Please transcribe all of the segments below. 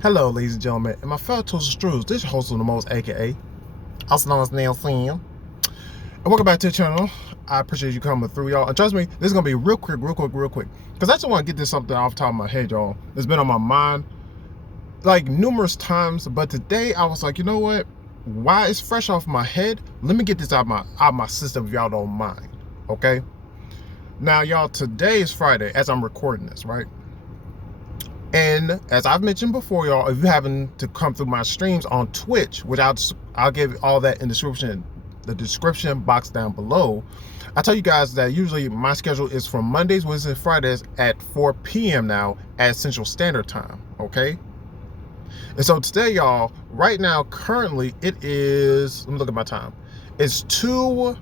Hello, ladies and gentlemen, and my fellow toasters Strews. This is your host of the most, A.K.A. also known as Nelson. And welcome back to the channel. I appreciate you coming through, y'all. And trust me, this is going to be real quick. Because I just want to get this something off the top of my head, y'all. It's been on my mind, like, numerous times. But today, I was like, you know what? Why it's fresh off my head, let me get this out my system if y'all don't mind, okay? Now, y'all, today is Friday as I'm recording this, right? And as I've mentioned before, y'all, if you happen to come through my streams on Twitch, which I'll give all that in the description box down below. I tell you guys that usually my schedule is from Mondays, Wednesdays, and Fridays at 4 p.m. now at Central Standard Time, okay? And so today, y'all, right now, currently, it is, let me look at my time. It's 2:11?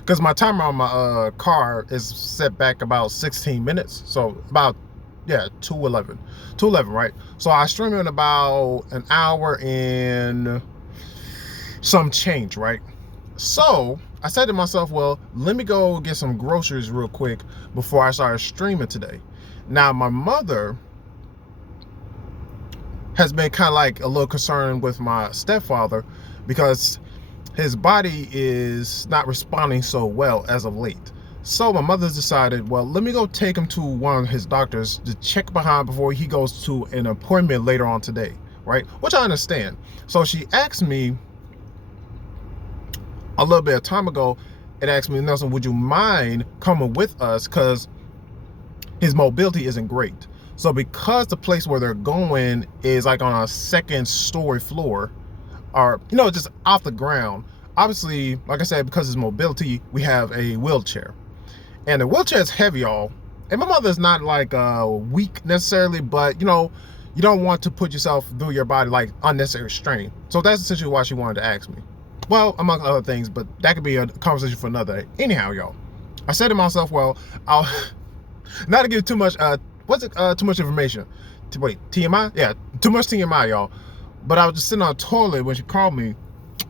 Because my timer on my car is set back about 16 minutes. So about, yeah, 2:11. 2:11, right? So I stream in about an hour and some change, right? So I said to myself, well, let me go get some groceries real quick before I start streaming today. Now, my mother has been kind of like a little concerned with my stepfather because his body is not responding so well as of late. So my mother's decided, well, let me go take him to one of his doctors to check behind before he goes to an appointment later on today, right? Which I understand. So she asked me a little bit of time ago, and asked me, Nelson, would you mind coming with us? Because his mobility isn't great. So because the place where they're going is like on a second story floor, or, you know, just off the ground. Obviously, like I said, because of his mobility, we have a wheelchair. And the wheelchair is heavy, y'all. And my mother's not like weak necessarily, but, you know, you don't want to put yourself through your body like unnecessary strain. So that's essentially why she wanted to ask me. Well, among other things, but that could be a conversation for another day. Anyhow, y'all, I said to myself, well, I'll not to give too much, too much information. Wait, TMI? Yeah, too much TMI, y'all. But I was just sitting on the toilet when she called me,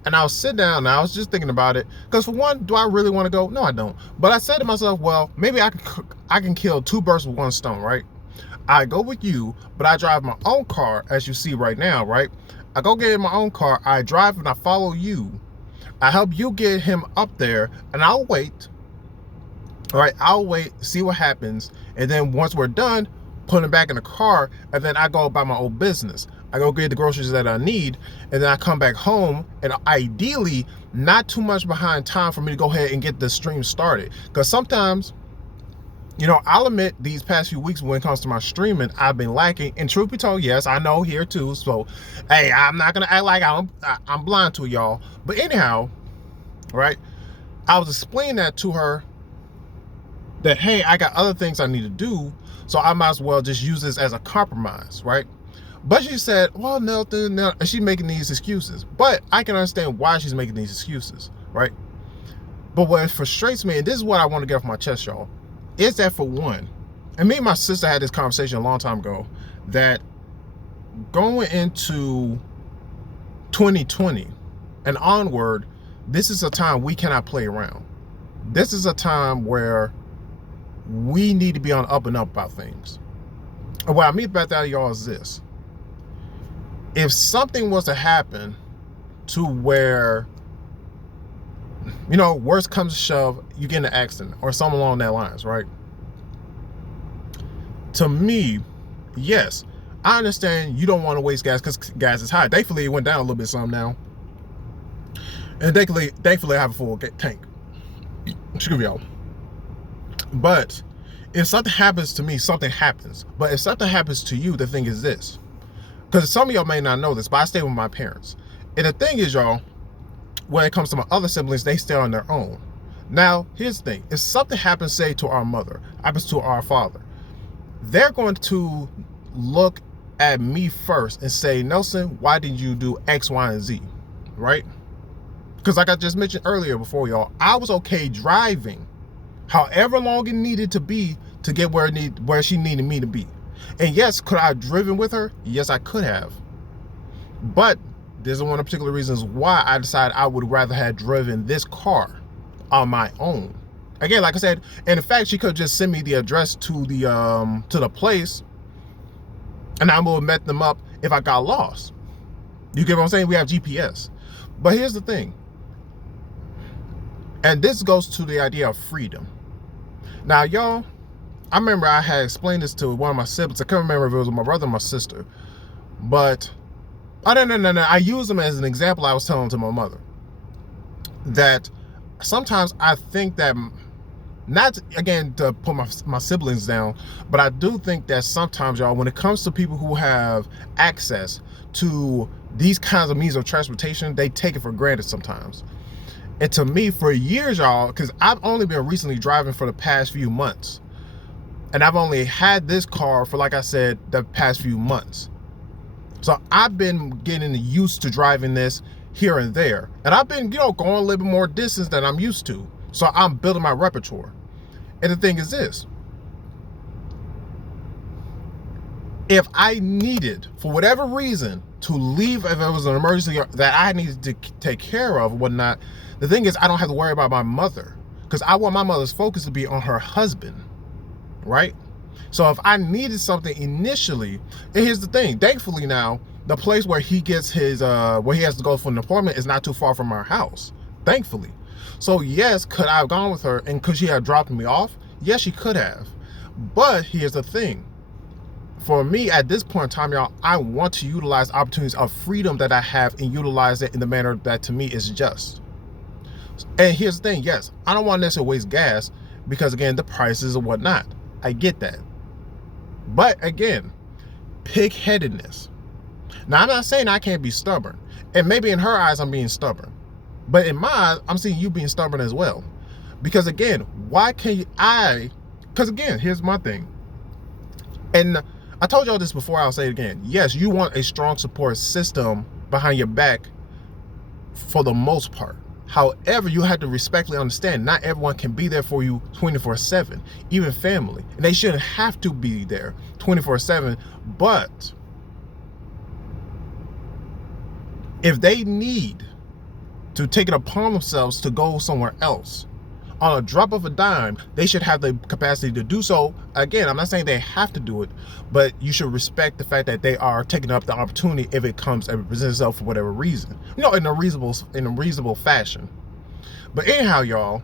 and I was sitting down and I was just thinking about it. Because for one, do I really want to go? No, I don't. But I said to myself, well, maybe I can kill two birds with one stone, right? I go with you, but I drive my own car, as you see right now, right? I go get in my own car, I drive and I follow you. I help you get him up there, and I'll wait. All right, I'll wait, see what happens, and then once we're done, put him back in the car, and then I go about my own business. I go get the groceries that I need, and then I come back home, and ideally, not too much behind time for me to go ahead and get the stream started. Because sometimes, you know, I'll admit these past few weeks when it comes to my streaming, I've been lacking. And truth be told, yes, I know here too. So, hey, I'm not gonna act like I'm blind to y'all. But anyhow, right? I was explaining that to her that, hey, I got other things I need to do, so I might as well just use this as a compromise, right? But she said, well, Nelson, and she's making these excuses. But I can understand why she's making these excuses, right? But what frustrates me, and this is what I want to get off my chest, y'all, is that for one, and me and my sister had this conversation a long time ago, that going into 2020 and onward, this is a time we cannot play around. This is a time where we need to be on up and up about things. And what I mean by that, y'all, is this. If something was to happen to where, you know, worst comes to shove, you get in an accident or something along that lines, right? To me, yes, I understand you don't want to waste gas because gas is high. Thankfully, it went down a little bit some now. And thankfully I have a full tank. Excuse me, y'all. But if something happens to me, something happens. But if something happens to you, the thing is this. Because some of y'all may not know this, but I stay with my parents. And the thing is, y'all, when it comes to my other siblings, they stay on their own. Now, here's the thing. If something happens, say, to our mother, happens to our father, they're going to look at me first and say, Nelson, why did you do X, Y, and Z, right? Because like I just mentioned earlier before, y'all, I was okay driving however long it needed to be to get where she needed me to be. And yes, could I have driven with her? Yes, I could have. But there's one of the particular reasons why I decided I would rather have driven this car on my own. Again, like I said, and in fact, she could just send me the address to the place and I would have met them up if I got lost. You get what I'm saying? We have GPS. But here's the thing, and this goes to the idea of freedom. Now, y'all, I remember I had explained this to one of my siblings. I can't remember if it was my brother or my sister, but no. I use them as an example. I was telling to my mother that sometimes I think that, not again to put my siblings down, but I do think that sometimes, y'all, when it comes to people who have access to these kinds of means of transportation, they take it for granted sometimes. And to me, for years, y'all, because I've only been recently driving for the past few months, and I've only had this car for, like I said, the past few months. So I've been getting used to driving this here and there, and I've been, going a little bit more distance than I'm used to. So I'm building my repertoire. And the thing is this: if I needed, for whatever reason, to leave, if it was an emergency that I needed to take care of or whatnot, the thing is, I don't have to worry about my mother, because I want my mother's focus to be on her husband, right? So if I needed something initially, and here's the thing, thankfully now, the place where he gets his, where he has to go for an appointment is not too far from our house, thankfully. So yes, could I have gone with her and could she have dropped me off? Yes, she could have. But here's the thing. For me, at this point in time, y'all, I want to utilize opportunities of freedom that I have and utilize it in the manner that to me is just. And here's the thing, yes, I don't want to necessarily waste gas because, again, the prices and whatnot. I get that. But again, pig-headedness. Now, I'm not saying I can't be stubborn. And maybe in her eyes, I'm being stubborn. But in my eyes, I'm seeing you being stubborn as well. Because again, why can't because again, here's my thing. And I told y'all this before, I'll say it again. Yes, you want a strong support system behind your back for the most part. However, you have to respectfully understand not everyone can be there for you 24/7, even family. And they shouldn't have to be there 24/7. But if they need to take it upon themselves to go somewhere else, on a drop of a dime, they should have the capacity to do so. Again, I'm not saying they have to do it, but you should respect the fact that they are taking up the opportunity if it comes and presents itself for whatever reason, in a reasonable fashion. But anyhow, y'all,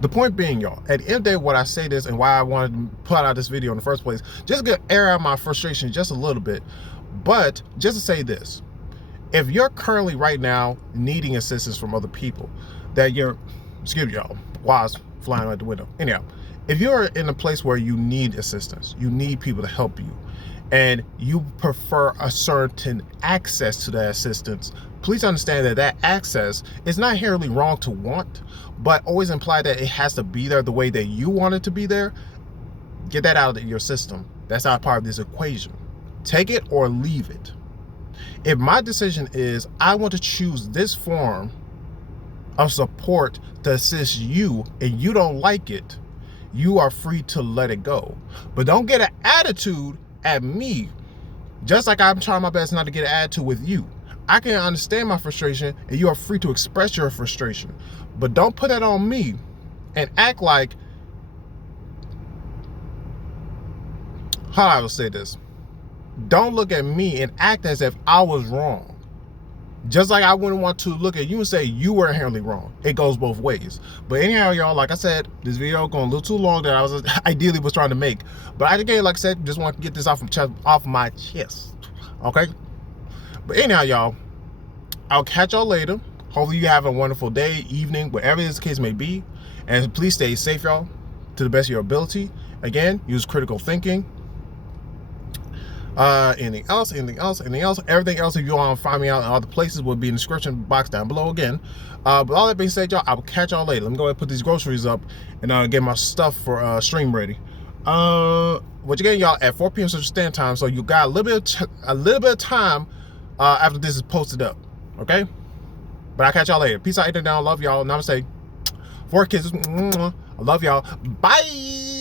the point being, y'all, at the end of the day, what I say this and why I wanted to put out this video in the first place, just to air out my frustration just a little bit, but just to say this: if you're currently right now needing assistance from other people, that you're, excuse me, y'all, wasp flying out the window. Anyhow, if you're in a place where you need assistance, you need people to help you, and you prefer a certain access to that assistance, please understand that that access is not inherently wrong to want, but always imply that it has to be there the way that you want it to be there. Get that out of your system. That's not part of this equation. Take it or leave it. If my decision is I want to choose this form of support to assist you and you don't like it, you are free to let it go. But don't get an attitude at me, just like I'm trying my best not to get an attitude with you. I can understand my frustration and you are free to express your frustration, but don't put that on me and act like, how I will say this, don't look at me and act as if I was wrong. Just like I wouldn't want to look at you and say you were inherently wrong. It goes both ways. But anyhow, y'all, like I said, this video going a little too long than I was ideally was trying to make. But I, again, like I said, just want to get this off my chest. Okay? But anyhow, y'all, I'll catch y'all later. Hopefully you have a wonderful day, evening, whatever this case may be. And please stay safe, y'all, to the best of your ability. Again, use critical thinking. Anything else, everything else, if you want to find me out in other places, will be in the description box down below again. But all that being said, y'all, I will catch y'all later. Let me go ahead and put these groceries up and get my stuff for stream ready. What you getting, y'all, at 4 p.m. Central Standard Time, so you got a little bit of time after this is posted up. Okay, but I'll catch y'all later. Peace out, down. Love y'all. Namaste. 4 kisses. I love y'all. Bye.